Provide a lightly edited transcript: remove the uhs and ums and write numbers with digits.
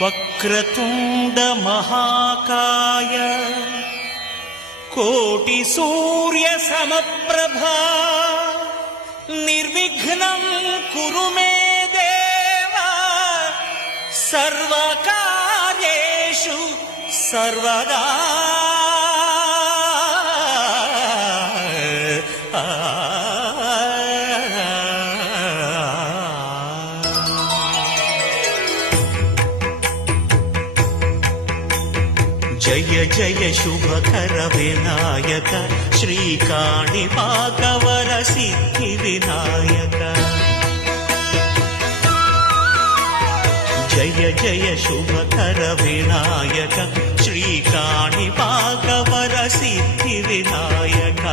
వక్రతుండ మహాకాయ కోటి సూర్య సమప్రభా నిర్విఘ్నం కురు మే దేవా సర్వకార్యేషు సర్వదా. జయ జయ శుభకర వినాయక శ్రీకాణిపాకవర సిద్ధి వినాయక. జయ జయ శుభకర వినాయక శ్రీకాణిపాకవర సిద్ధి వినాయక.